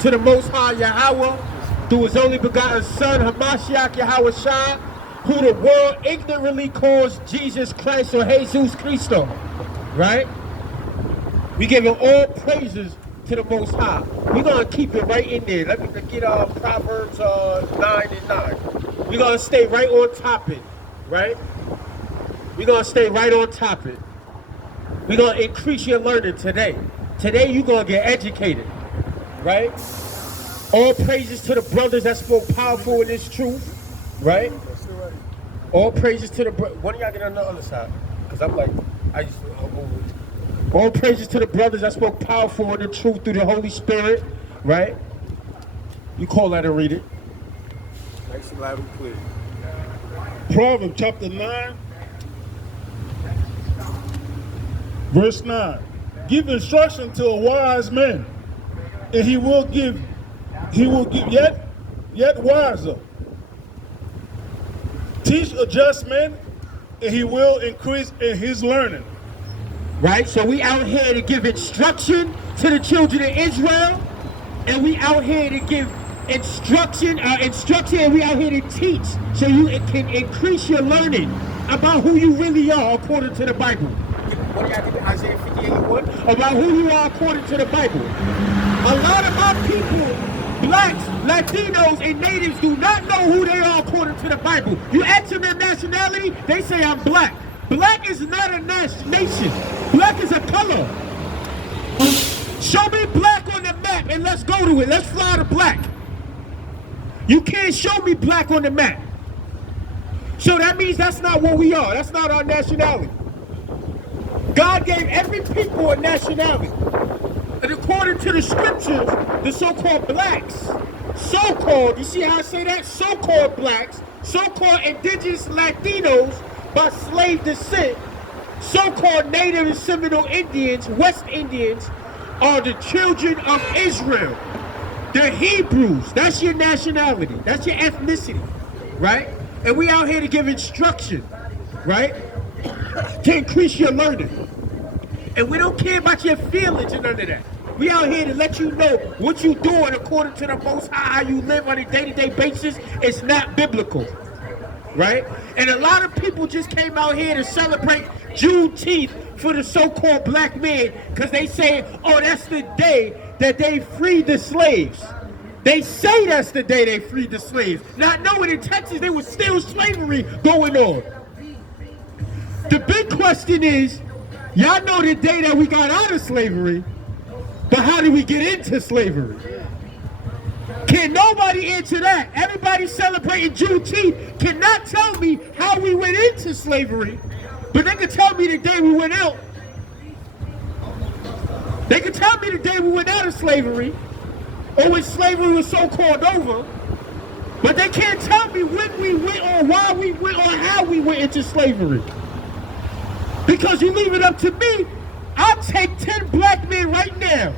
to the Most High Yahweh through his only begotten Son, Hamashiach Yahushua, who the world ignorantly calls Jesus Christ or Jesus Christo, right? We give him all praises to the Most High. We're going to keep it right in there. Let me get Proverbs 9 and 9. We're going to stay right on topic, right? We're going to stay right on topic. We're going to increase your learning today. Today you're going to get educated, right? All praises to the brothers that spoke powerful in this truth, right? All praises to the brothers. When do y'all get on the other side? Because I'm like, all praises to the brothers that spoke powerful in the truth through the Holy Spirit, right? You call that and read it. Nice and loud and clear. Proverbs chapter 9, verse 9. Give instruction to a wise man, and he will give yet wiser. Teach a just man, and he will increase in his learning. Right? So we out here to give instruction to the children of Israel, and we out here to give instruction, and we out here to teach so you can increase your learning about who you really are according to the Bible. What do y'all get Isaiah 58:1? About who you are according to the Bible. A lot of our people, blacks, Latinos, and natives do not know who they are according to the Bible. You ask them their nationality, they say I'm black. Black is not a nation. Black is a color. Show me black on the map and let's go to it. Let's fly to black. You can't show me black on the map. So that means that's not what we are. That's not our nationality. God gave every people a nationality. And according to the scriptures, the so-called blacks, so-called, you see how I say that? So-called blacks, so-called indigenous Latinos by slave descent, so-called Native and Seminole Indians, West Indians, are the children of Israel. They're Hebrews. That's your nationality. That's your ethnicity, right? And we out here to give instruction, right? To increase your learning. And we don't care about your feelings and none of that. We out here to let you know what you doing according to the Most High, how you live on a day-to-day basis. It's not biblical, right? And a lot of people just came out here to celebrate Juneteenth for the so-called black man because they say, oh, that's the day that they freed the slaves. They say that's the day they freed the slaves. Not knowing in Texas there was still slavery going on. The big question is, y'all know the day that we got out of slavery, but how did we get into slavery? Can nobody answer that? Everybody celebrating Juneteenth cannot tell me how we went into slavery, but they can tell me the day we went out. They can tell me the day we went out of slavery, or when slavery was so-called over, but they can't tell me when we went or why we went or how we went into slavery. Because you leave it up to me, I'll take 10 black men right now.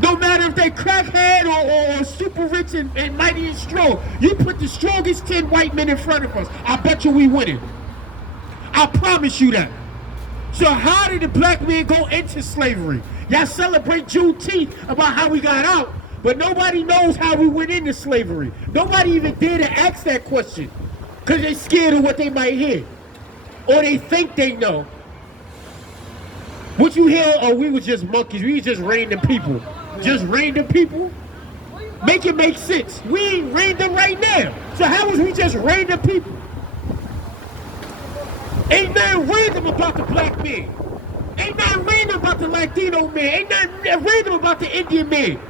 No matter if they crackhead or super rich and mighty and strong. You put the strongest 10 white men in front of us, I bet you we winning. I promise you that. So how did the black men go into slavery? Y'all celebrate Juneteenth about how we got out, but nobody knows how we went into slavery. Nobody even dare to ask that question because they're scared of what they might hear. Or they think they know. What you hear, oh, we was just monkeys. We was just random people. Just random people? Make it make sense. We ain't random right now. So how was we just random people? Ain't nothing random about the black man. Ain't nothing random about the Latino man. Ain't nothing random about the Indian man.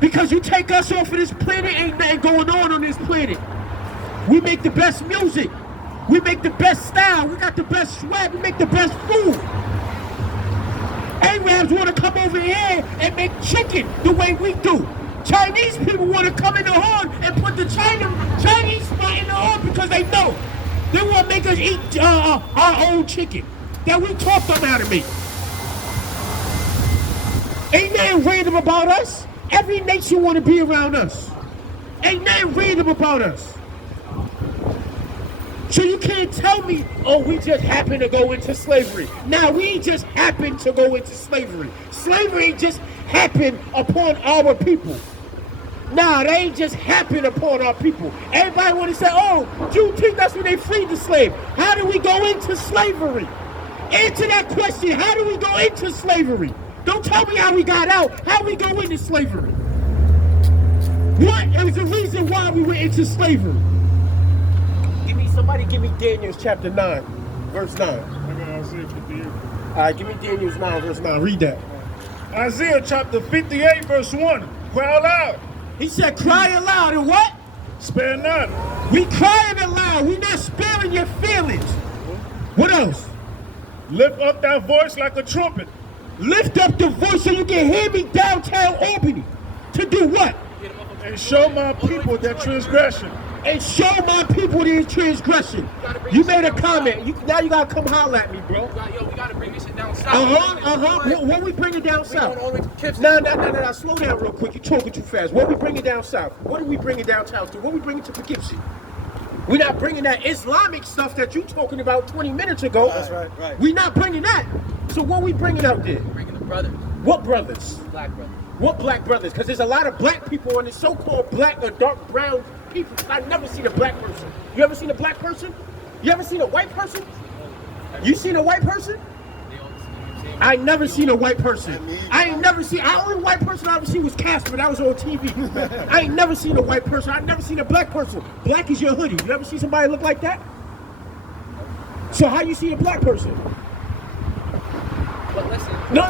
Because you take us off of this planet, ain't nothing going on this planet. We make the best music. We make the best style. We got the best swag. We make the best food. Arabs want to come over here and make chicken the way we do. Chinese people want to come in the horn and put the Chinese spot in the horn because they know. They want to make us eat our own chicken that we taught them how to make. Ain't nothing random about us. Every nation want to be around us. Ain't nothing random about us. So you can't tell me, oh, we just happened to go into slavery. Now, we just happened to go into slavery. Slavery just happened upon our people. Nah, they ain't just happen upon our people. Everybody want to say, oh, Juneteenth, that's when they freed the slave. How do we go into slavery? Answer that question. How do we go into slavery? Don't tell me how we got out. How we go into slavery? What is the reason why we went into slavery? Somebody give me Daniel chapter 9, verse 9. I got Isaiah 58. All right, give me Daniel 9, verse 9. Read that. Isaiah chapter 58, verse 1. Cry aloud. He said, cry aloud and what? Spare not. We crying aloud. We not sparing your feelings. What else? Lift up thy voice like a trumpet. Lift up the voice so you can hear me downtown Albany. To do what? And show my people their transgression. And show my people their transgression. You made a comment. Now you gotta come holler at me, bro. Yo, we gotta bring this shit down south. What we bring it down south? All the way to Kips. Nah. Slow down real quick. You're talking too fast. What we bring it down south? What do we bring it down south to? What we bring it to Poughkeepsie? We're not bringing that Islamic stuff that you talking about 20 minutes ago. That's right. We're not bringing that. So what we bringing out there? Bringing the brothers. What brothers? Black brothers. What black brothers? Because there's a lot of black people on the so-called black or dark brown people. I've never seen a black person. You ever seen a black person? You ever seen a white person? You seen a white person? I never seen a white person. I ain't never seen. The only white person I ever seen was Casper. That was on TV. I ain't never seen a white person. I've never seen a black person. Black is your hoodie. You ever see somebody look like that? So how you see a black person? But listen. No.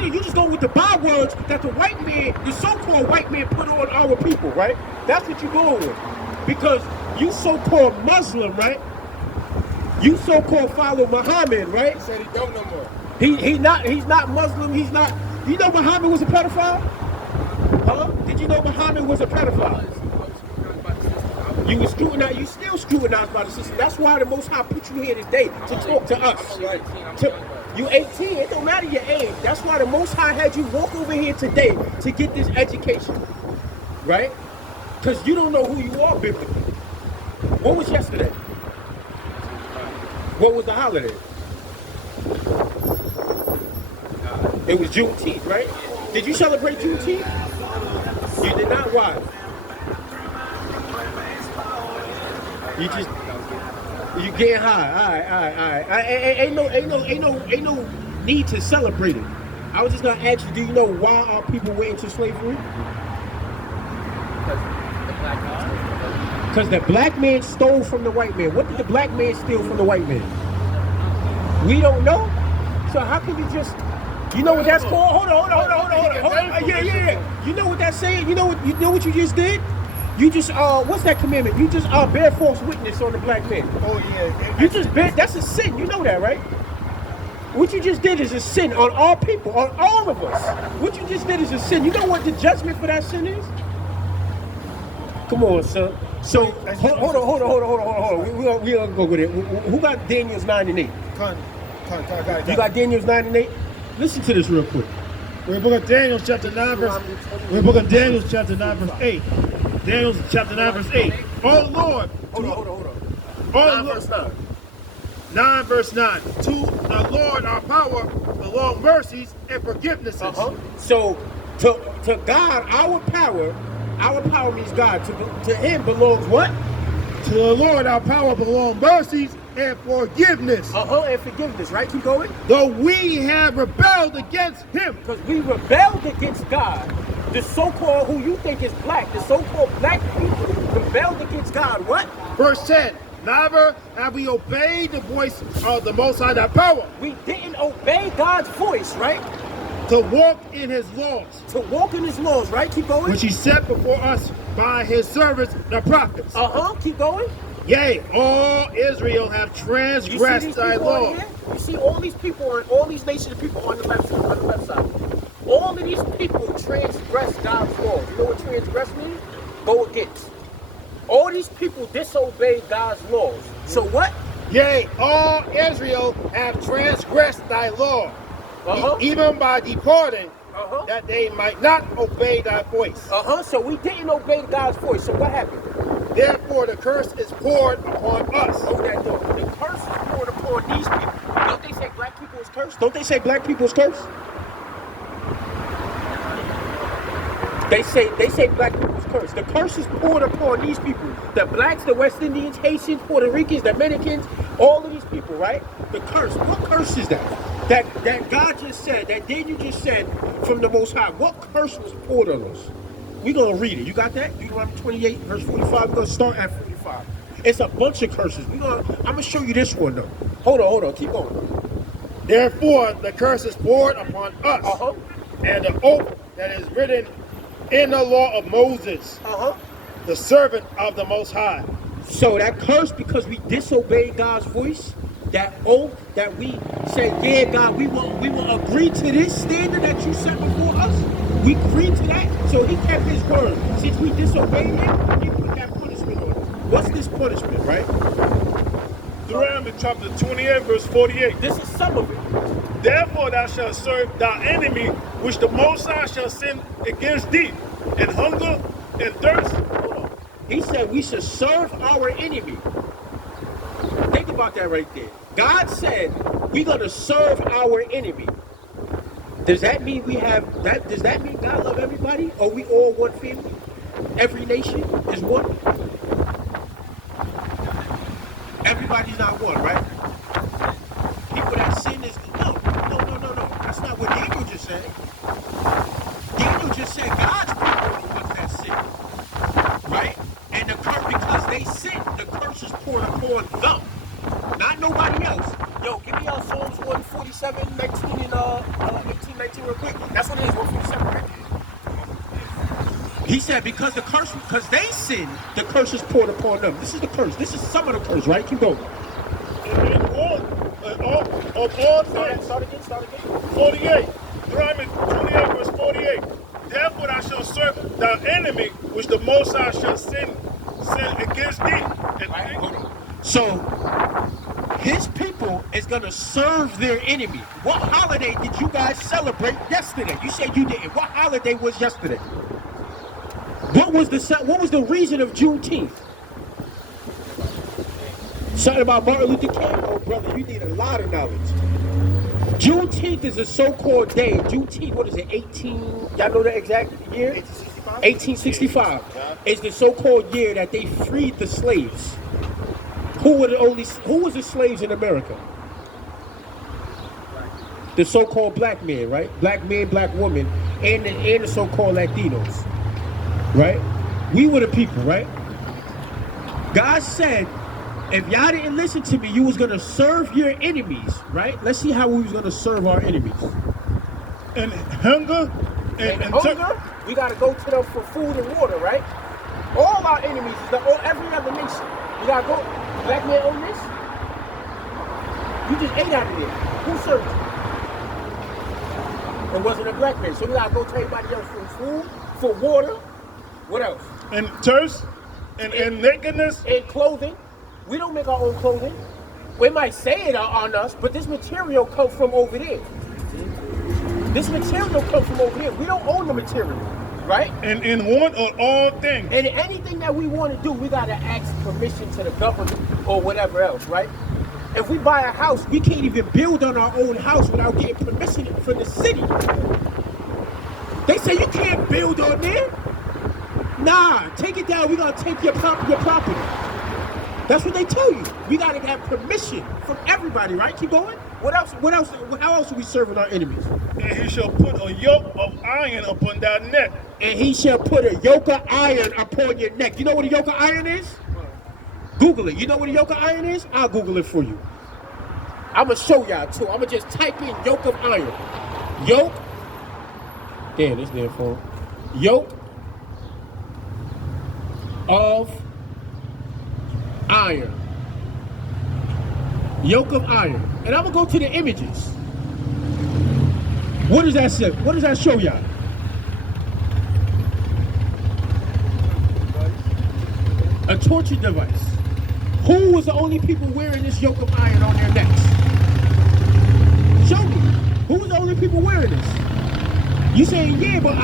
You just go with the bywords that the white man, the so-called white man, put on our people, right? That's what you're going with. Because you so-called Muslim, right? You so-called follow Muhammad, right? He said he don't no more. He's not Muslim, he's not. You know Muhammad was a pedophile? Huh? Did you know Muhammad was a pedophile? You still scrutinized by the system. That's why the Most High put you here today to talk to us. You 18, it don't matter your age. That's why the Most High had you walk over here today to get this education. Right? Because you don't know who you are biblically. What was yesterday? What was the holiday? It was Juneteenth, right? Did you celebrate Juneteenth? You did not. Why? You getting high. All right. Ain't no need to celebrate it. I was just gonna ask you, do you know why our people went into slavery? Because the black man stole from the white man. What did the black man steal from the white man? We don't know. So how can we just? You know what that's called? Hold on. Yeah. You know what that's saying? You know what you just did? You just what's that commandment? You just bear false witness on the black man. Oh yeah. You just bear. That's a sin. You know that, right? What you just did is a sin on all people, on all of us. What you just did is a sin. You know what the judgment for that sin is? Come on, son. So hold on. We gonna go with it. Who got Daniel's 9 and 8? You got Daniel's 9 and 8? Listen to this real quick. We're in the book of Daniel chapter 9 verse. We're in the book of Daniel chapter 9 verse 8. Daniel chapter 9 verse 8. Oh Lord. Hold on. 9 verse 9. 9 verse 9. To the Lord our power belong mercies and forgivenesses. So to God our power means God. To him belongs what? To the Lord our power belong mercies and forgiveness. And forgiveness, right? Keep going. Though we have rebelled against him. Because we rebelled against God. The so-called, who you think is black, the so-called black people rebelled against God. What? Verse 10. Never have we obeyed the voice of the Most High, thy power. We didn't obey God's voice, right? To walk in his laws. To walk in his laws, right? Keep going. Which he set before us by his servants, the prophets. Keep going. Yea, all Israel have transgressed thy law. You see all these people, all these nations of people on the left side. All of these people transgress God's laws. You know what transgress means? Go against. All these people disobey God's laws. So what? Yea, all Israel have transgressed thy law, even by departing, that they might not obey thy voice. So we didn't obey God's voice. So what happened? Therefore the curse is poured upon us. Hold that door. The curse is poured upon these people. Don't they say black people is cursed? Don't they say black people is cursed? They say black people's curse. The curse is poured upon these people. The blacks, the West Indians, Haitians, Puerto Ricans, Dominicans, all of these people, right? The curse. What curse is that? That God just said, that Daniel just said from the Most High. What curse was poured on us? We're going to read it. You got that? Deuteronomy 28, verse 45. We're going to start at 45. It's a bunch of curses. I'm going to show you this one, though. Hold on. Keep going. Therefore, the curse is poured upon us, and the oath that is written in the law of Moses, the servant of the Most High. So that curse, because we disobeyed God's voice, that oath that we say, yeah, God, we will agree to this standard that you set before us. We agreed to that. So he kept his word. Since we disobeyed him, he put that punishment on us. What's this punishment, right? Deuteronomy chapter 28, verse 48. This is some of it. Therefore thou shalt serve thy enemy, which the Most High shall send against thee, in hunger and thirst. He said we should serve our enemy. Think about that right there. God said we're going to serve our enemy. Does that mean we have that? Does that mean God love everybody? Or we all one family? Every nation is one? Everybody's not one, right? People that sin is no. That's not what Daniel just said. Daniel just said God's people are the ones that sin, right? And the curse, because they sinned, the curse is poured upon them, not nobody else. Yo, give me Psalms 147, 19 and 18, 19 real quick. That's what it is, 147 right there. He said because they sinned, the curse is poured upon them. This is the curse. This is some of the curse, right? Keep going. Of all things. Start again. 48. Deuteronomy 28, verse 48. Therefore thou shalt serve thy enemy, which the Most High shall send against thee. Right, hold on. So, his people is going to serve their enemy. What holiday did you guys celebrate yesterday? You said you didn't. What holiday was yesterday? What was the reason of Juneteenth? Something about Martin Luther King? Oh, brother, you need a lot of knowledge. Juneteenth is a so-called day. Juneteenth, what is it, y'all know the exact year? 1865. It's the so-called year that they freed the slaves. Who was the slaves in America? The so-called black men, right? Black men, black women, and the so-called Latinos, right? We were the people, right? God said, if y'all didn't listen to me, you was going to serve your enemies, right? Let's see how we was going to serve our enemies. And hunger and hunger, we got to go to them for food and water, right? All our enemies, every other nation. You got to go, black man own this? You just ate out of there. Who served you? It wasn't a black man, so we got to go to everybody else for food, for water. What else? and thirst and nakedness. And clothing. We don't make our own clothing. We might say it on us, but this material comes from over there. This material comes from over here. We don't own the material, right? And in one or all things. And anything that we want to do, we got to ask permission to the government or whatever else, right? If we buy a house, we can't even build on our own house without getting permission from the city. They say you can't build on there. Nah, take it down. We're going to take your property. That's what they tell you. We got to have permission from everybody, right? Keep going. What else? How else are we serving our enemies? And he shall put a yoke of iron upon thy neck. And he shall put a yoke of iron upon your neck. You know what a yoke of iron is? Google it. You know what a yoke of iron is? I'll Google it for you. I'm going to show y'all too. I'm going to just type in yoke of iron. Yoke. Damn, this damn phone. Yoke of iron. Yoke of iron. And I'm going to go to the images. What does that say? What does that show y'all? A torture device. Who was the only people wearing this yoke of iron on their necks? Show me. Who was the only people wearing this? You saying, yeah, but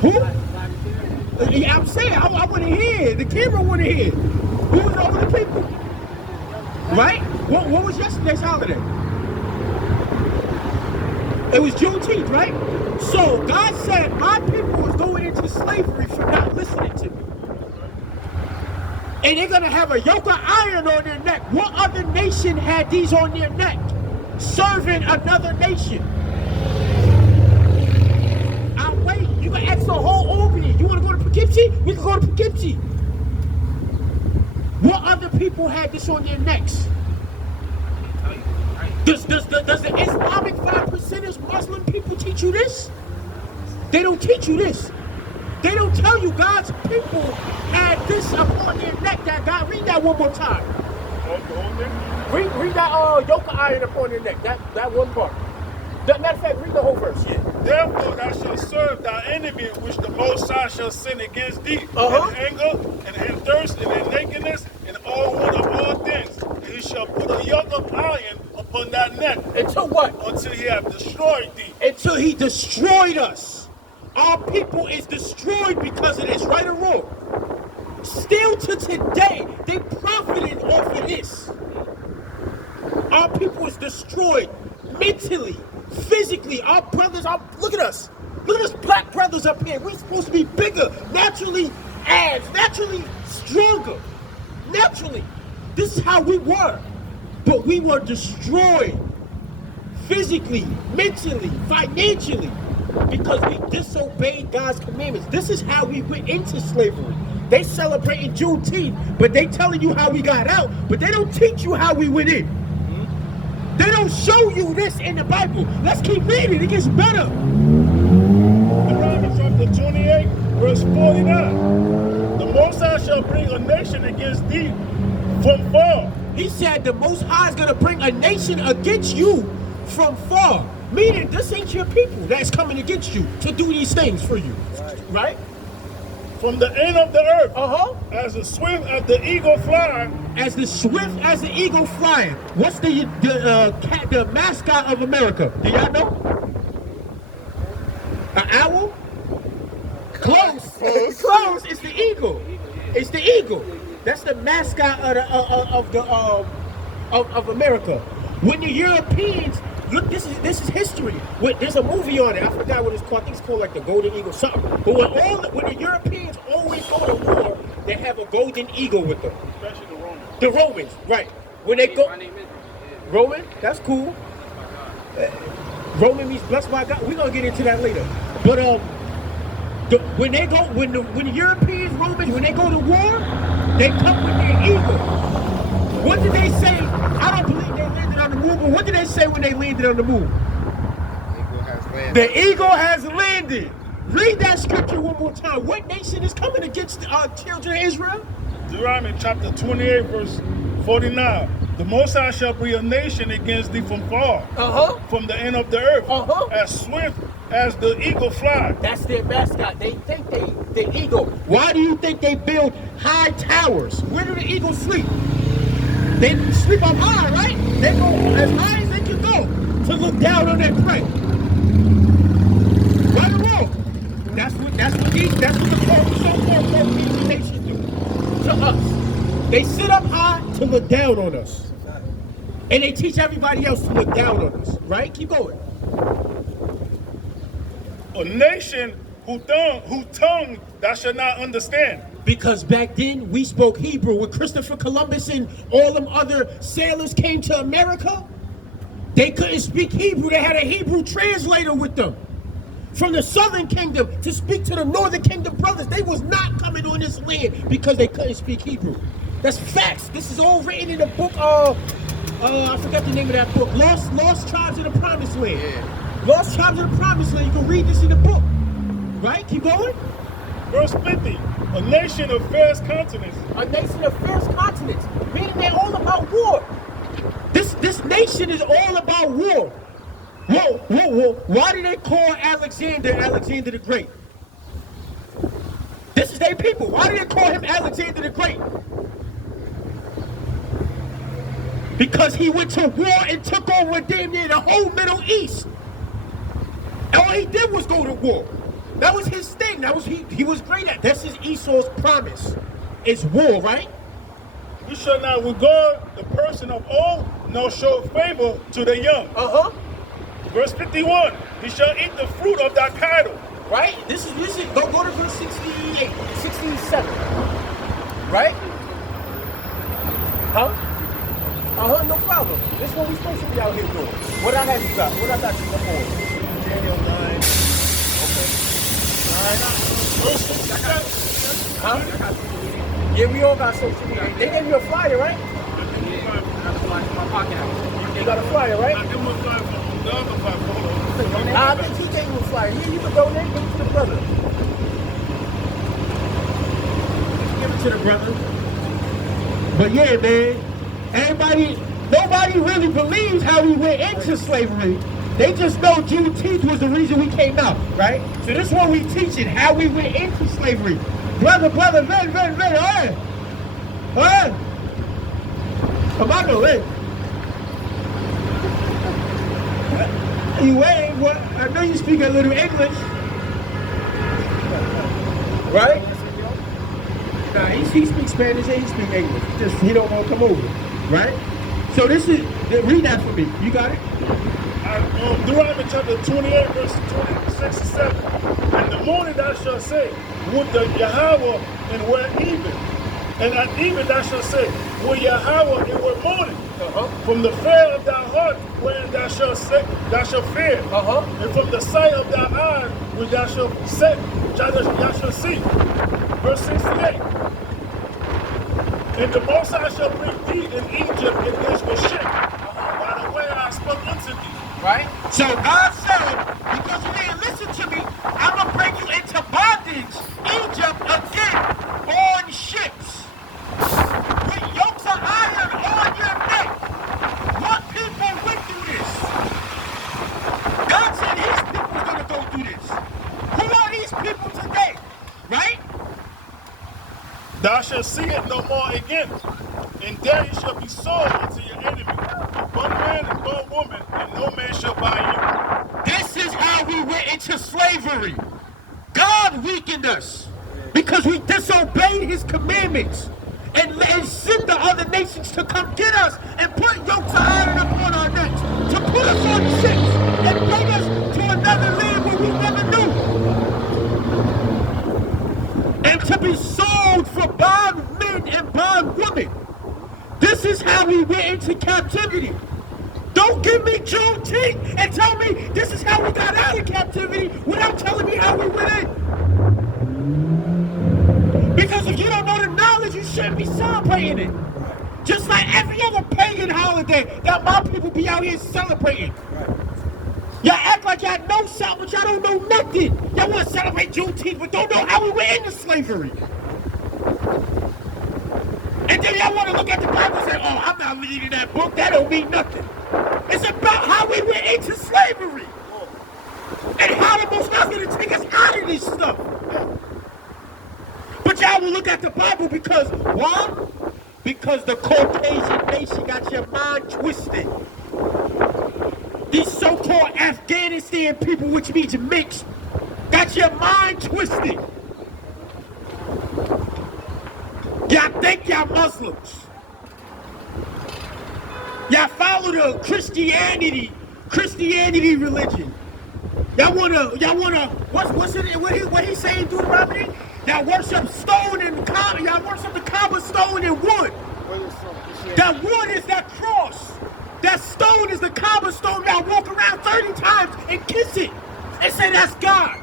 who? Yeah, I'm saying, I want to hear. The camera want to hear. Who was the only people? Right? What was yesterday's holiday? It was Juneteenth, right? So God said, my people is going into slavery for not listening to me. And they're gonna have a yoke of iron on their neck. What other nation had these on their neck? Serving another nation. I'll wait. You can ask the whole Albany. You wanna go to Poughkeepsie? We can go to Poughkeepsie. What other people had this on their necks? Does the Islamic 5%ers Muslim people teach you this? They don't teach you this. They don't tell you God's people had this up on their neck. That God, read that one more time. Read that yoke of iron up on their neck. That one part. Matter of fact, read the whole verse. Yeah. Therefore thou shalt serve thy enemy, which the Most High shall send against thee, in anger, and in thirst, and in nakedness, and all want of all things. And he shall put a yoke of iron upon thy neck. Until what? Until he have destroyed thee. Until he destroyed us. Our people is destroyed because of this, right or wrong? Still to today, they profited off of this. Our people is destroyed mentally, physically. Our brothers, look at us. Look at us black brothers up here. We're supposed to be bigger, naturally abs, naturally stronger. Naturally. This is how we were. But we were destroyed physically, mentally, financially, because we disobeyed God's commandments. This is how we went into slavery. They celebrating Juneteenth, but they telling you how we got out, but they don't teach you how we went in. They don't show you this in the Bible. Let's keep reading. It gets better. Deuteronomy chapter 28, verse 49. The Most High shall bring a nation against thee from far. He said the Most High is going to bring a nation against you from far. Meaning, this ain't your people that's coming against you to do these things for you. Right? From the end of the earth, As as swift as the eagle fly. As the swift as the eagle flying. What's the mascot of America? Do y'all know? An owl? Close. Close. It's the eagle. It's the eagle. That's the mascot of America. When the Europeans look, this is history. There's a movie on it. I forgot what it's called. I think it's called like the Golden Eagle something. But when the Europeans always go to war, they have a golden eagle with them. Especially the Romans. The Romans, right? When they go, My name is Roman, that's cool. Roman means blessed by God. We're gonna get into that later. But when the Europeans, Romans, when they go to war, they come with their eagle. What did they say? I don't believe they landed on the moon, but what did they say when they landed on the moon? The eagle has landed. Read that scripture one more time. What nation is coming against the children of Israel? Deuteronomy chapter 28, verse 49. The Most High shall bring a nation against thee from far, from the end of the earth, as swift as the eagle fly. That's their mascot. They think the eagle. Why do you think they build high towers? Where do the eagles sleep? They sleep up high, right? They go as high as they can go to look down on their prey. Right or wrong? That's what the so-called Caucasian nations do to us. They sit up high to look down on us. And they teach everybody else to look down on us. Right? Keep going. A nation whose tongue thou shalt not understand. Because back then we spoke Hebrew. When Christopher Columbus and all them other sailors came to America, they couldn't speak Hebrew. They had a Hebrew translator with them from the southern kingdom to speak to the northern kingdom brothers. They was not coming on this land because they couldn't speak Hebrew. That's facts. This is all written in the book of, I forgot the name of that book, Lost Tribes of the Promised Land. Yeah. Lost Tribes of the Promised Land. You can read this in the book. Right? Keep going. Verse 50. A nation of fierce continents. A nation of fierce continents. Meaning they're all about war. This nation is all about war. Whoa. Why do they call Alexander the Great? This is their people. Why do they call him Alexander the Great? Because he went to war and took over damn near the whole Middle East. All he did was go to war. That was his thing. That was he was great at. That's his Esau's promise. It's war, right? You shall not regard the person of old, nor show favor to the young. Uh-huh. Verse 51. He shall eat the fruit of thy cattle, Right? This is go to verse 68, 67. Right? Huh? No problem. This is what we're supposed to be out here doing. What I have you got? What I got you before? Daniel 9. Huh? Yeah, we all got social media. They gave you a flyer, right? You got a flyer, right? I give him a flyer from the other flyer. I think he gave you a flyer. Yeah, you can donate. Give it to the brother. Give it to the brother. But yeah, man, nobody really believes how we went into slavery. They just know Juneteenth was the reason we came out, right? So this is what we teaching, how we went into slavery. Brother, hey! Hey! Come on, go in. Anyway, what? I know you speak a little English. Right? Nah, he speaks Spanish and he speaks English. Just he don't want to come over. Right? So this is, read that for me. You got it? Deuteronomy chapter 28, verse 26 and 7. In the morning thou shalt say, would the Yahweh and were even. And at even thou shalt say, would Yahweh and were morning. From the fear of thy heart, wherein thou shalt fear. And from the sight of thy eyes, which thou shalt see. Verse 68. And the Most High shall bring thee in Egypt against the ship, by the way I spoke unto thee. Right? So God said, because you didn't listen to me, I'm going to bring you into bondage, Egypt again, on ships, with yokes of iron on your neck. What people went through this? God said his people are going to go through this. Who are these people today? Right? Thou shalt see it no more again, and there you shall be sold unto your enemy, one man and one woman, and no man shall buy you. This is how we went into slavery. God weakened us because we disobeyed his commandments and sent the other nations to come get us and put yokes of iron upon our necks, to put us on ships and bring us to another land where we never knew. And to be sold for bondmen and bondwomen. This is how we went into captivity. Don't give me Juneteenth and tell me this is how we got out of captivity without telling me how we went in. Because if you don't know the knowledge, you shouldn't be celebrating it. Just like every other pagan holiday that my people be out here celebrating. Y'all act like y'all know something, but y'all don't know nothing. Y'all want to celebrate Juneteenth, but don't know how we went into slavery. And then y'all want to look at the Bible and say, oh, I'm not reading that book. That don't mean nothing. It's about how we went into slavery. And how the Most High is going to take us out of this stuff. But y'all will look at the Bible because, why? Because the Caucasian nation got your mind twisted. These so-called Afghanistan people, which means mixed, got your mind twisted. Y'all think y'all Muslims. Y'all follow the Christianity religion. Y'all wanna, what he saying through the Bible? Y'all worship stone and Kaaba. Y'all worship the Kaaba stone and wood. That wood is that cross. That stone is the Kaaba stone. Y'all walk around 30 times and kiss it and say that's God.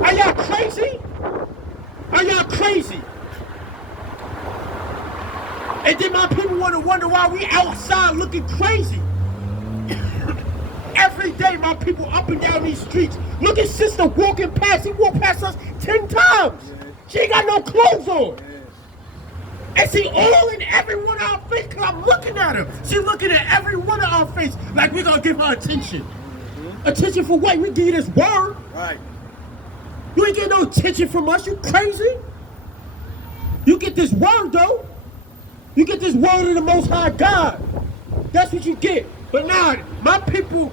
Are y'all crazy? Are y'all crazy? And then my people want to wonder why we outside looking crazy. Every day my people up and down these streets. Look at sister walking past. She walked past us 10 times. She ain't got no clothes on. And she all in every one of our face because I'm looking at her. She looking at every one of our face like we're going to give her attention. Attention for what? We give you this word. Right. You ain't getting no attention from us. You crazy? You get this word though. You get this word of the Most High God. That's what you get. But now, my people,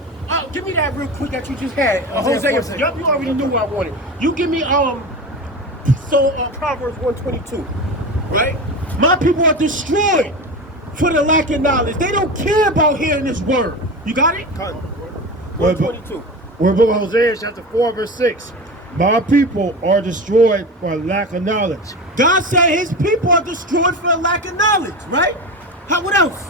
give me that real quick that you just had. Hosea, you already knew what I wanted. You give me, Proverbs 122, right? My people are destroyed for the lack of knowledge. They don't care about hearing this word. You got it? 122. We're book of Hosea chapter 4 verse 6. My people are destroyed for lack of knowledge. God said his people are destroyed for a lack of knowledge, right? How, what else?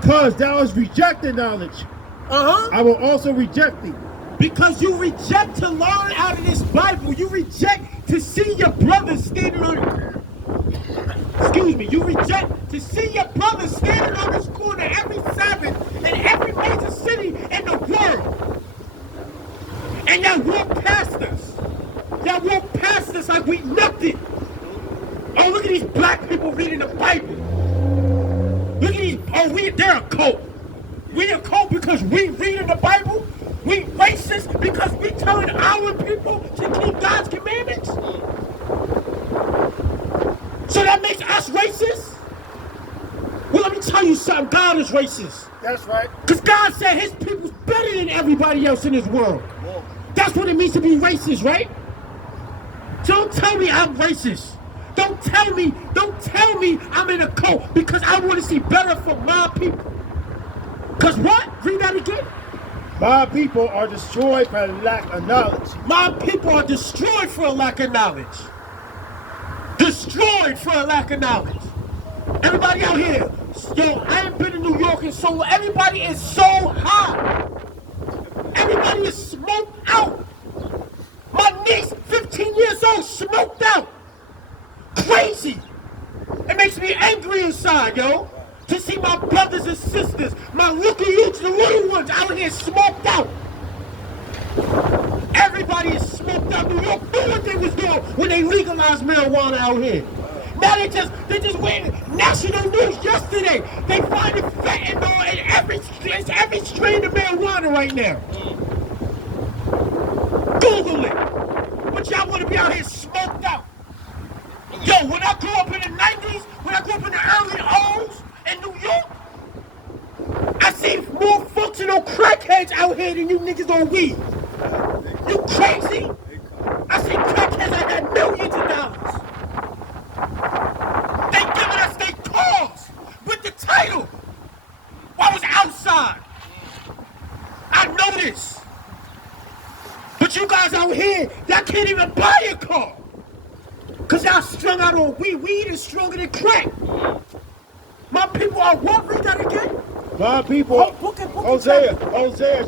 Because thou hast rejected knowledge, I will also reject thee. Because you reject to learn out of this Bible. You reject to see your brothers standing on, excuse me, you reject to see your brothers standing on this corner every Sabbath in every major city in the world. And y'all walk past us. Y'all walk past us like we nothing. Oh, look at these black people reading the Bible. Look at these, oh, they're a cult. We a cult because we reading the Bible. We racist because we telling our people to keep God's commandments. So that makes us racist? Well, let me tell you something. God is racist. That's right. Because God said his people's better than everybody else in this world. That's what it means to be racist, right? So don't tell me I'm racist. Don't tell me I'm in a cult because I want to see better for my people. Because what? Read that again. My people are destroyed for lack of knowledge. My people are destroyed for a lack of knowledge. Destroyed for a lack of knowledge. Everybody out here, yo, I ain't been in New York in so long. Everybody is so hot. Everybody is smoked out. My niece, 15 years old, smoked out. Crazy. It makes me angry inside, yo. To see my brothers and sisters, my little youths, the little ones out here smoked out. Everybody is smoked out. New York knew what they was doing when they legalized marijuana out here. Now they just went national news yesterday. They finding fentanyl in every strain of marijuana right now. Google it. But y'all want to be out here smoked out. Yo, when I grew up in the 90s, when I grew up in the early O's in New York, I seen more functional crackheads out here than you niggas on weed. You crazy? I seen crackheads that had millions of dollars. They giving us their cars with the title while I was outside. I know this. But you guys out here, y'all can't even buy a car. Because y'all strung out on weed. Weed is stronger than crack. My people are what? Read that again. My people, Hosea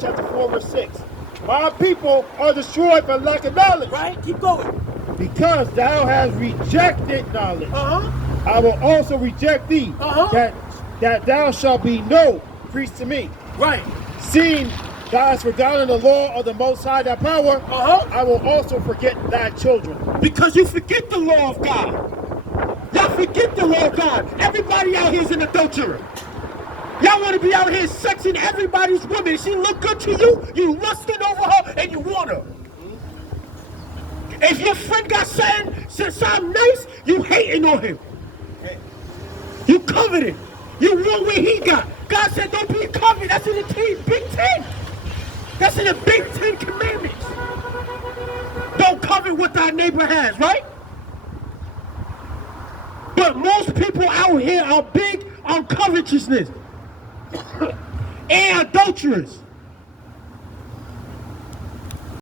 chapter 4 verse 6. My people are destroyed for lack of knowledge. Right? Keep going. Because thou hast rejected knowledge, I will also reject thee, that thou shalt be no priest to me. Right. Seeing thou hast forgotten the law of the Most High, thy power, I will also forget thy children. Because you forget the law of God. Y'all forget the law of God. Everybody out here is an adulterer. Y'all want to be out here sexing everybody's woman. If she look good to you, you lusting over her and you want her. If your friend got something nice, you hating on him. You coveting. You want what he got. God said don't be coveted. That's in the Big Ten. That's in the Big Ten Commandments. Don't covet what thy neighbor has, right? But most people out here are big on covetousness and adulterers.